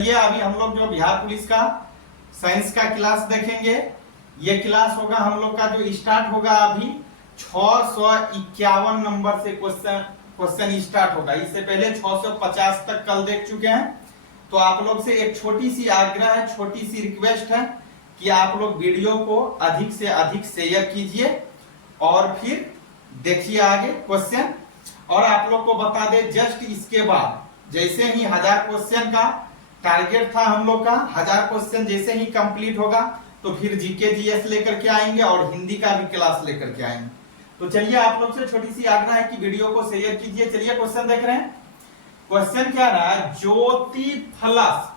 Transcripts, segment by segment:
ये अभी हम लोग जो बिहार पुलिस का साइंस का क्लास देखेंगे। ये क्लास होगा हम लोग का जो स्टार्ट होगा अभी 651 नंबर से क्वेश्चन स्टार्ट होगा। इससे पहले 650 तक कल देख चुके हैं। तो आप लोग से एक छोटी सी आग्रह है, छोटी सी रिक्वेस्ट है कि आप लोग वीडियो को अधिक से अधिक शेयर कीजिए और फिर देखिए आगे क्वेश्चन। और आप लोग को बता दे जस्ट इसके बाद जैसे ही 1000 क्वेश्चन का टारगेट था हम लोग का, 1000 क्वेश्चन जैसे ही कंप्लीट होगा तो फिर जीके जीएस लेकर के आएंगे और हिंदी का भी क्लास लेकर के आएंगे। तो चलिए आप लोग से छोटी सी आग्रह है कि वीडियो को शेयर कीजिए। चलिए क्वेश्चन देख रहे हैं। क्वेश्चन क्या रहा है, ज्योति फ्लास्क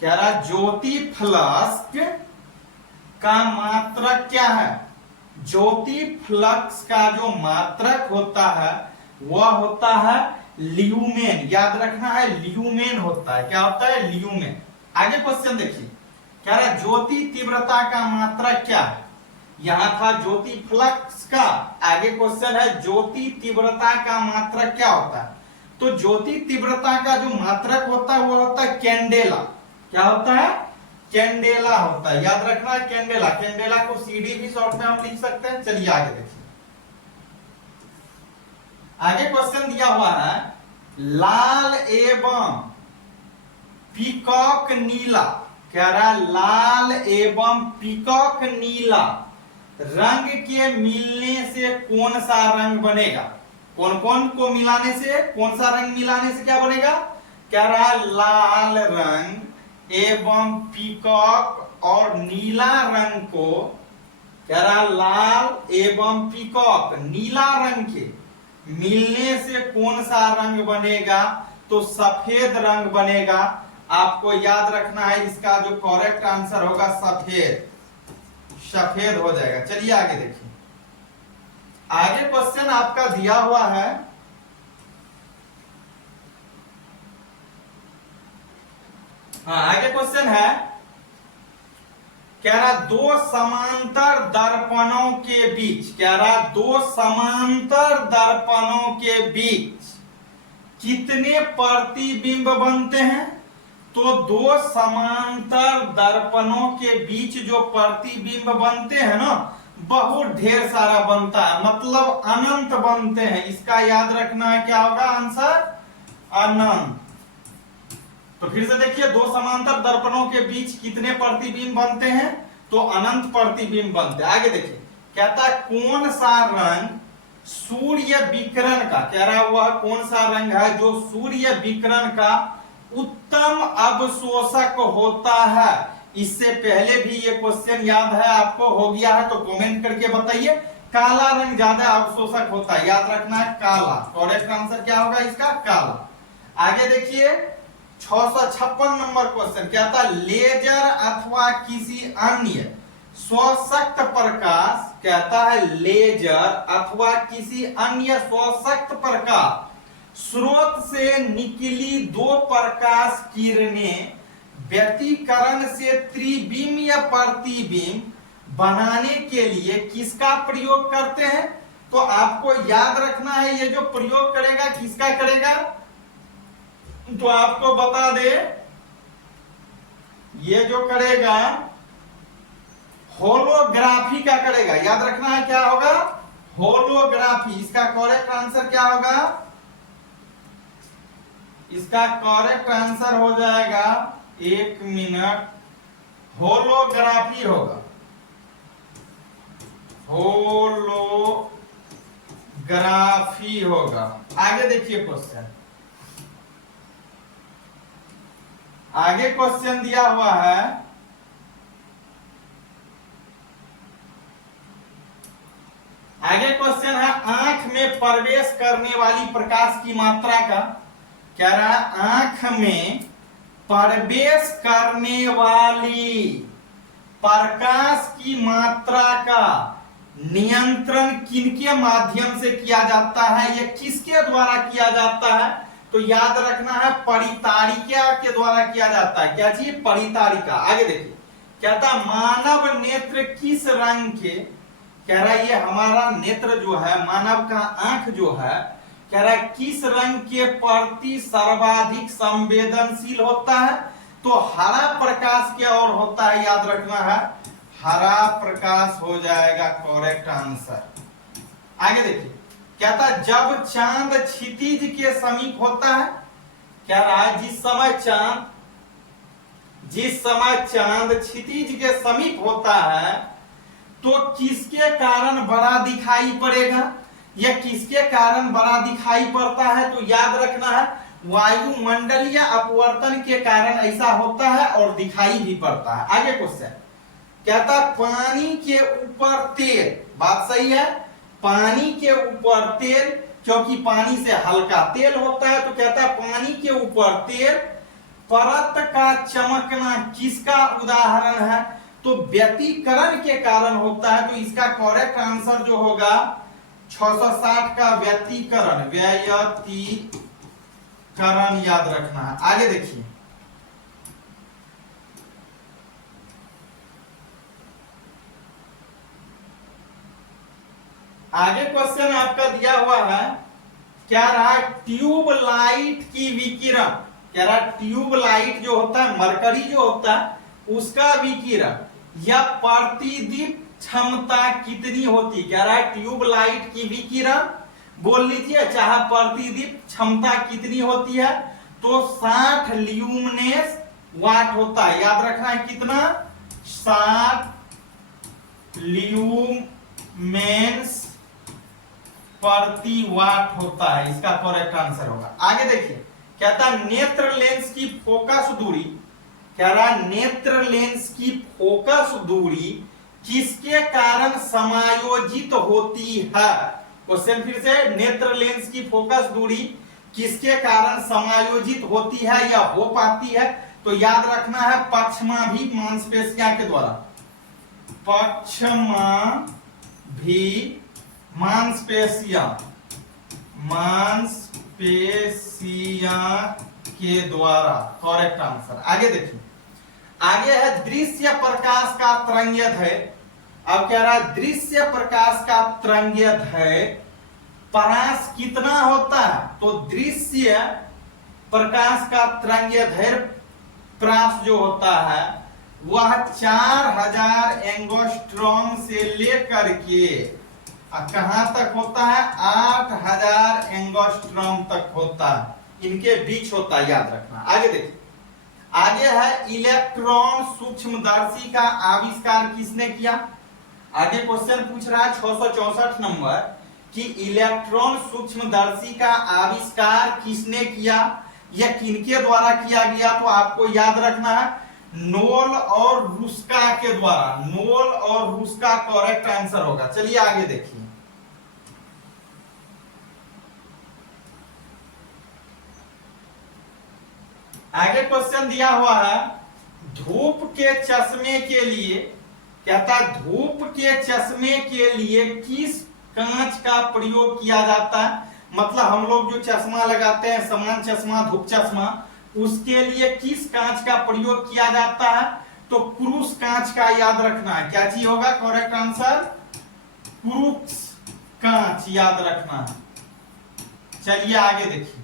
क्या रहा, ज्योति फ्लास्क का मात्रक क्या है। ज्योति फ्लास्क का जो मात्रक होता है वह होता है ल्यूमेन। याद रखना है ल्यूमेन होता है। क्या होता है, ल्यूमेन। आगे क्वेश्चन देखिए क्या रहा, ज्योति तीव्रता का मात्रक क्या है। यहां था ज्योति फ्लक्स का, आगे क्वेश्चन है ज्योति तीव्रता का मात्रक क्या होता है। तो ज्योति तीव्रता का जो मात्रक होता है वो होता है कैंडेला। क्या होता है, कैंडेला होता है। याद रखना है कैंडेला। कैंडेला को सीडी भी शॉर्ट में हम लिख सकते हैं। चलिए आगे देखिए। आगे क्वेश्चन दिया हुआ है, लाल एवं पीकॉक नीला। क्या रहा, लाल एवं पीकॉक नीला रंग के मिलने से कौन सा रंग बनेगा। कौन कौन को मिलाने से, कौन सा रंग मिलाने से क्या बनेगा। क्या रहा, लाल रंग एवं पीकॉक और नीला रंग को, क्या रहा, लाल एवं पीकॉक नीला रंग के मिलने से कौन सा रंग बनेगा। तो सफेद रंग बनेगा। आपको याद रखना है इसका जो करेक्ट आंसर होगा सफेद, सफेद हो जाएगा। चलिए आगे देखिए। आगे क्वेश्चन आपका दिया हुआ है, आगे क्वेश्चन है कह रहा दो समांतर दर्पणों के बीच, कह रहा दो समांतर दर्पणों के बीच कितने प्रतिबिंब बनते हैं। तो दो समांतर दर्पणों के बीच जो प्रतिबिंब बनते हैं ना, बहुत ढेर सारा बनता है, मतलब अनंत बनते हैं। इसका याद रखना है क्या होगा आंसर, अनंत। तो फिर से देखिए, दो समांतर दर्पणों के बीच कितने प्रतिबिंब बनते हैं। तो अनंत प्रतिबिंब बनते हैं। आगे देखिए कहता है कौन सा रंग सूर्य विकिरण का, कह रहा हुआ कौन सा रंग है जो सूर्य विकिरण का उत्तम अवशोषक होता है। इससे पहले भी ये क्वेश्चन याद है आपको, हो गया है तो कमेंट करके बताइए। काला रंग ज्यादा अवशोषक होता है, याद रखना है काला। करेक्ट आंसर क्या होगा इसका, काला। आगे देखिए 656 नंबर क्वेश्चन क्या था, लेजर अथवा किसी अन्य स्वशक्त प्रकाश, कहता है लेजर अथवा किसी अन्य स्वशक्त प्रकाश स्रोत से निकली दो प्रकाश किरणें व्यतिकरण से त्रिबिंब या प्रतिबिंब बनाने के लिए किसका प्रयोग करते हैं। तो आपको याद रखना है ये जो प्रयोग करेगा किसका करेगा। तो आपको बता दे ये जो करेगा होलोग्राफी का करेगा। याद रखना है क्या होगा, होलोग्राफी। इसका करेक्ट आंसर क्या होगा, इसका करेक्ट आंसर हो जाएगा, एक मिनट, होलोग्राफी होगा, होलोग्राफी होगा। आगे देखिए क्वेश्चन, आगे क्वेश्चन दिया हुआ है, आगे क्वेश्चन है आंख में प्रवेश करने वाली प्रकाश की मात्रा का, कह रहा है आंख में प्रवेश करने वाली प्रकाश की मात्रा का नियंत्रण किनके माध्यम से किया जाता है, यह किसके द्वारा किया जाता है। तो याद रखना है परितारिका के द्वारा किया जाता है। क्या चीज, परितारिका। आगे देखिए कहता मानव नेत्र किस रंग के, कह रहा ये हमारा नेत्र जो है, मानव का आंख जो है, कह रहा है किस रंग के प्रति सर्वाधिक संवेदनशील होता है। तो हरा प्रकाश क्या और होता है, याद रखना है, हरा प्रकाश हो जाएगा करेक्ट आंसर। आगे देखिए क्या था, जब चांद क्षितिज के समीप होता है, क्या रहा है, जिस समय चांद क्षितिज के समीप होता है तो किसके कारण बड़ा दिखाई पड़ेगा, या किसके कारण बड़ा दिखाई पड़ता है, तो याद रखना है वायुमंडलीय अपवर्तन के कारण ऐसा होता है और दिखाई भी पड़ता है। आगे क्वेश्चन कहता पानी के ऊपर तेल, बात सही है, पानी के ऊपर तेल, क्योंकि पानी से हल्का तेल होता है, तो कहता है पानी के ऊपर तेल परत का चमकना किसका उदाहरण है, तो व्यतिकरण के कारण होता है। तो इसका करेक्ट आंसर जो होगा 660 का व्यतिकरण, व्यतिकरण याद रखना है। आगे देखिए आगे क्वेश्चन आपका दिया हुआ है, क्या रहा, ट्यूब लाइट की विकिरण, क्या रहा, ट्यूब लाइट जो होता है, मरकरी जो होता है उसका विकिरण या प्रतिदीप क्षमता कितनी होती, क्या रहा है, ट्यूब लाइट की विकिरण बोल लीजिए चाहे प्रतिदीप क्षमता कितनी होती है, तो 60 ल्यूमिनेस वाट होता है। याद रखना है कितना, 60 ल्यूमेन्स प्रति वाट होता है, इसका करेक्ट आंसर होगा। आगे देखिए कहता है नेत्र लेंस की फोकस दूरी, कह रहा है नेत्र लेंस की फोकस दूरी किसके कारण समायोजित होती है। क्वेश्चन फिर से, नेत्र लेंस की फोकस दूरी किसके कारण समायोजित होती है या हो पाती है, तो याद रखना है पक्षमाभी मांसपेशियों के द्वारा, पक्षमाभी मांसपेशियां के द्वारा, करेक्ट आंसर। आगे देखिए आगे है दृश्य प्रकाश का तरंगदैर्घ्य। अब कह रहा है दृश्य प्रकाश का तरंगदैर्घ्य परास कितना होता है, तो दृश्य प्रकाश का तरंगदैर्घ्य परास जो होता है वह 4000 एंगस्ट्रॉम से लेकर के कहां तक होता है, 8000 एंगस्ट्रॉम तक होता है, इनके बीच होता है, याद रखना। आगे देखिए आगे है इलेक्ट्रॉन सूक्ष्मदर्शी का आविष्कार किसने किया। आगे क्वेश्चन पूछ रहा है 664 नंबर कि इलेक्ट्रॉन सूक्ष्मदर्शी का आविष्कार किसने किया या किनके द्वारा किया गया, तो आपको याद रखना है नोल और रुस्का के द्वारा, नोल और रुस्का करेक्ट आंसर होगा। चलिए आगे देखिए आगे क्वेश्चन दिया हुआ है धूप के चश्मे के लिए, कहता है धूप के चश्मे के लिए किस कांच का प्रयोग किया जाता है, मतलब हम लोग जो चश्मा लगाते हैं समान चश्मा धूप चश्मा, उसके लिए किस कांच का प्रयोग किया जाता है, तो क्रूस कांच का याद रखना है। क्या चीज होगा करेक्ट आंसर, क्रूस कांच याद रखना है। चलिए आगे देखिए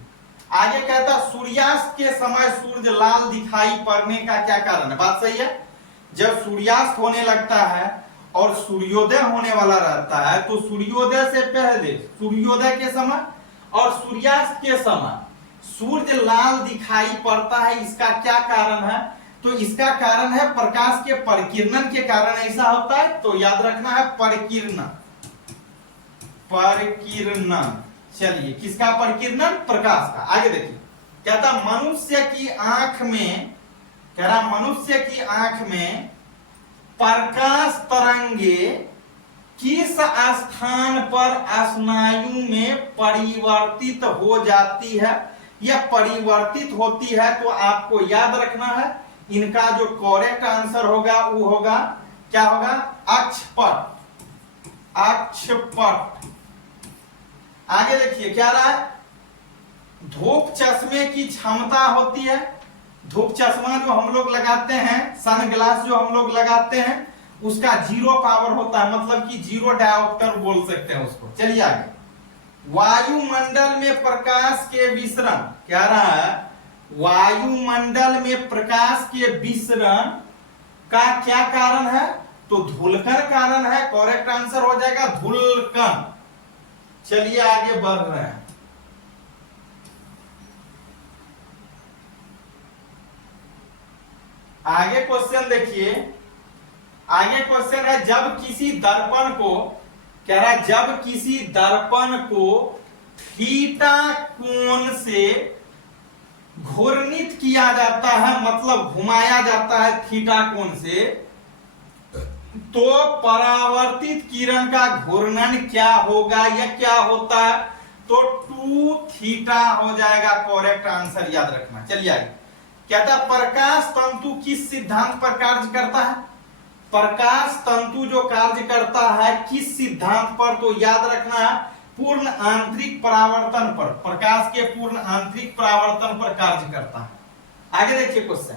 आगे कहता सूर्यास्त के समय सूर्य लाल दिखाई पड़ने का क्या कारण है। बात सही है, जब सूर्यास्त होने लगता है और सूर्योदय होने वाला रहता है तो सूर्योदय से पहले सूर्योदय के समय और सूर्यास्त के समय सूर्य लाल दिखाई पड़ता है, इसका क्या कारण है, तो इसका कारण है प्रकाश के परिकिरणन के कारण ऐसा होता है, तो याद रखना है परिकिरणन, परिकिरणन। चलिए किसका परिकिरणन, प्रकाश का। आगे देखिए कहता मनुष्य की आंख में, कह रहा मनुष्य की आंख में प्रकाश तरंगे किस स्थान पर स्नायु में परिवर्तित हो जाती है या परिवर्तित होती है, तो आपको याद रखना है इनका जो करेक्ट आंसर होगा वो होगा, क्या होगा, अक्षपट, अक्षपट। आगे देखिए क्या रहा है धूप चश्मे की क्षमता होती है, धूप चश्मा जो हम लोग लगाते हैं, सन ग्लास जो हम लोग लगाते हैं, उसका 0 पावर होता है, मतलब कि 0 डायोप्टर बोल सकते हैं उसको। चलिए आगे वायुमंडल में प्रकाश के विसरण, क्या रहा है वायुमंडल में प्रकाश के विसरण का क्या कारण है? तो धूलकण कारण है। करेक्ट आंसर हो जाएगा धूलकण। चलिए आगे बढ़ रहे हैं। आगे क्वेश्चन देखिए। आगे क्वेश्चन है, जब किसी दर्पण को, कह रहा है जब किसी दर्पण को थीटा कोण से घूर्णित किया जाता है, मतलब घुमाया जाता है थीटा कोण से, तो परावर्तित किरण का घूर्णन क्या होगा या क्या होता है? तो 2 थीटा हो जाएगा। करेक्ट आंसर याद रखना। चलिए आगे। कहता है प्रकाश तंतु किस सिद्धांत पर कार्य करता है? प्रकाश तंतु जो कार्य करता है किस सिद्धांत पर? तो याद रखना है पूर्ण आंतरिक परावर्तन पर। प्रकाश के पूर्ण आंतरिक परावर्तन पर कार्य करता है। आगे देखिए क्वेश्चन।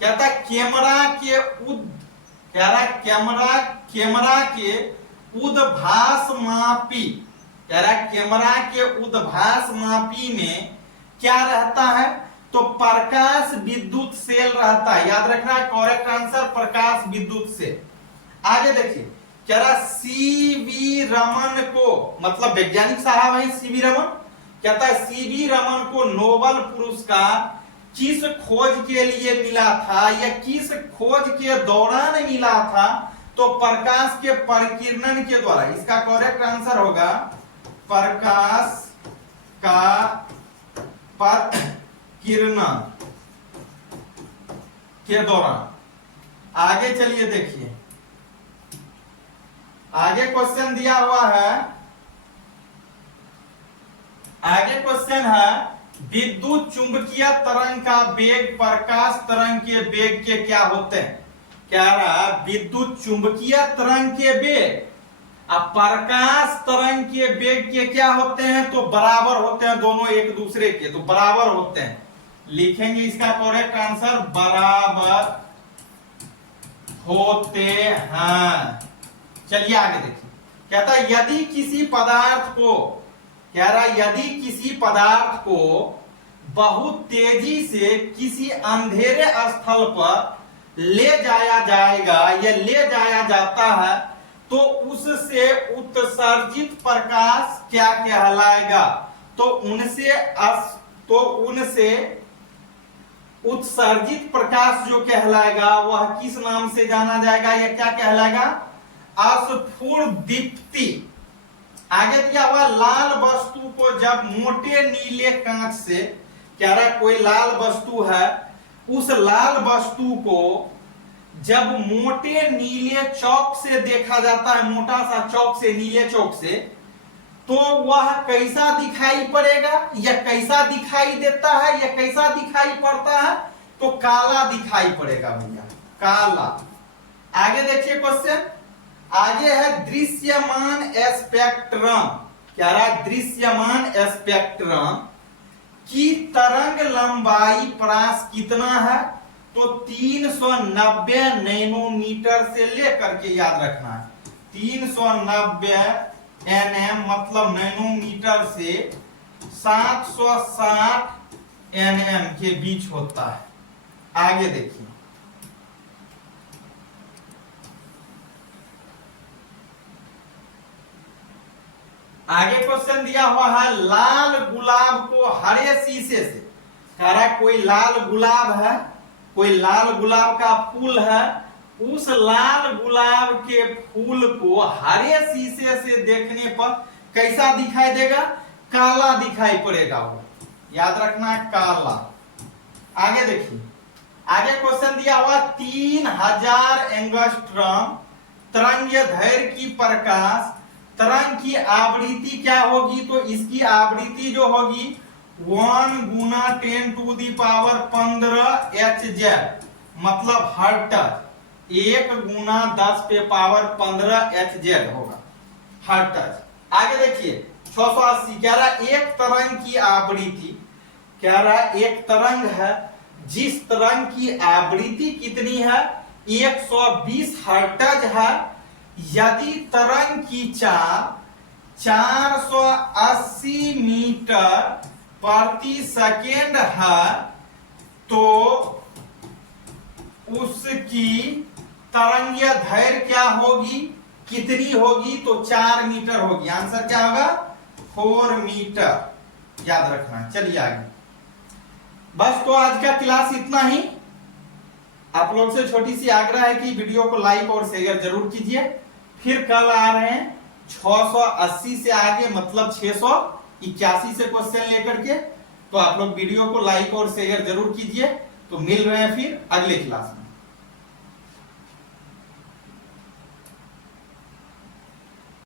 कहता है कैमरा के उद्भास मापी, कह रहा है कैमरा के उद्भास मापी में क्या रहता है? तो प्रकाश विद्युत सेल रहता है। याद रखना है करेक्ट आंसर प्रकाश विद्युत सेल। आगे देखिए, कह रहा सीवी रमन को, मतलब वैज्ञानिक साहब है सीवी रमन, कहता है सीवी रमन को नोबेल पुरस्कार किस खोज के लिए मिला था या किस खोज के दौरान मिला था? तो प्रकाश के परिकिरणन के द्वारा। इसका करेक्ट आंसर होगा प्रकाश का परिकिरणन के दौरान। आगे चलिए देखिए, आगे क्वेश्चन दिया हुआ है। आगे क्वेश्चन है, विद्युत चुंबकीय तरंग का वेग प्रकाश तरंग के वेग के क्या होते हैं? क्या रहा? विद्युत चुंबकीय तरंग के वेग अब प्रकाश तरंग के वेग के क्या होते हैं? तो बराबर होते हैं, दोनों एक दूसरे के, तो बराबर होते हैं। लिखेंगे इसका करेक्ट आंसर बराबर होते हैं। चलिए आगे देखिए। कहता है यदि किसी पदार्थ को, कह रहा है यदि किसी पदार्थ को बहुत तेजी से किसी अंधेरे स्थल पर ले जाया जाएगा या ले जाया जाता है, तो उससे उत्सर्जित प्रकाश क्या कहलाएगा? तो उनसे उत्सर्जित प्रकाश जो कहलाएगा वह किस नाम से जाना जाएगा या क्या कहलाएगा? अस्फुरदीप्ति। आगे दिया हुआ, लाल वस्तु को जब मोटे नीले कांच से, कह रहा है कोई लाल वस्तु है, उस लाल वस्तु को जब मोटे नीले चौक से देखा जाता है, मोटा सा चौक से, नीले चौक से, तो वह कैसा दिखाई पड़ेगा या कैसा दिखाई देता है या कैसा दिखाई पड़ता है? तो काला दिखाई पड़ेगा भैया, काला। आगे देखिए क्वेश्चन। आगे है दृश्यमान स्पेक्ट्रम। क्या रहा? दृश्यमान स्पेक्ट्रम की तरंग लंबाई प्रास कितना है? तो 390 नैनोमीटर से लेकर के, याद रखना है 390 nm मतलब नैनोमीटर से 760 nm के बीच होता है। आगे देखिए, आगे क्वेश्चन दिया हुआ है, लाल गुलाब को हरे शीशे से, कह रहा है कोई लाल गुलाब है, कोई लाल गुलाब का फूल है, उस लाल गुलाब के फूल को हरे शीशे से देखने पर कैसा दिखाई देगा? काला दिखाई पड़ेगा वो, याद रखना है काला। आगे देखिए, आगे क्वेश्चन दिया हुआ 3000 एंगस्ट्रॉम तरंगदैर्घ्य की प्रकाश तरंग की आवृत्ति क्या होगी? तो इसकी आवृत्ति जो होगी 1 गुना 10⁻15 Hz, मतलब हर्ट्ज, 1 गुना 10⁻15 Hz होगा हर्ट्ज। आगे देखिए 680, कह रहा एक तरंग की आवृत्ति, कह रहा एक तरंग है जिस तरंग की आवृत्ति कितनी है? 120 हर्ट्ज है। यदि तरंग की चाल 480 मीटर प्रति सेकेंड है, तो उसकी तरंगीय दैर्घ्य क्या होगी, कितनी होगी, तो 4 मीटर होगी। आंसर क्या होगा, 4 मीटर, याद रखना। चलिए आगे। बस तो आज का क्लास इतना ही। आप लोग से छोटी सी आग्रह है कि वीडियो को लाइक और शेयर जरूर कीजिए। फिर कल आ रहे हैं 680 से आगे, मतलब 681 से क्वेश्चन लेकर के। तो आप लोग वीडियो को लाइक और शेयर जरूर कीजिए। तो मिल रहे हैं फिर अगले क्लास में।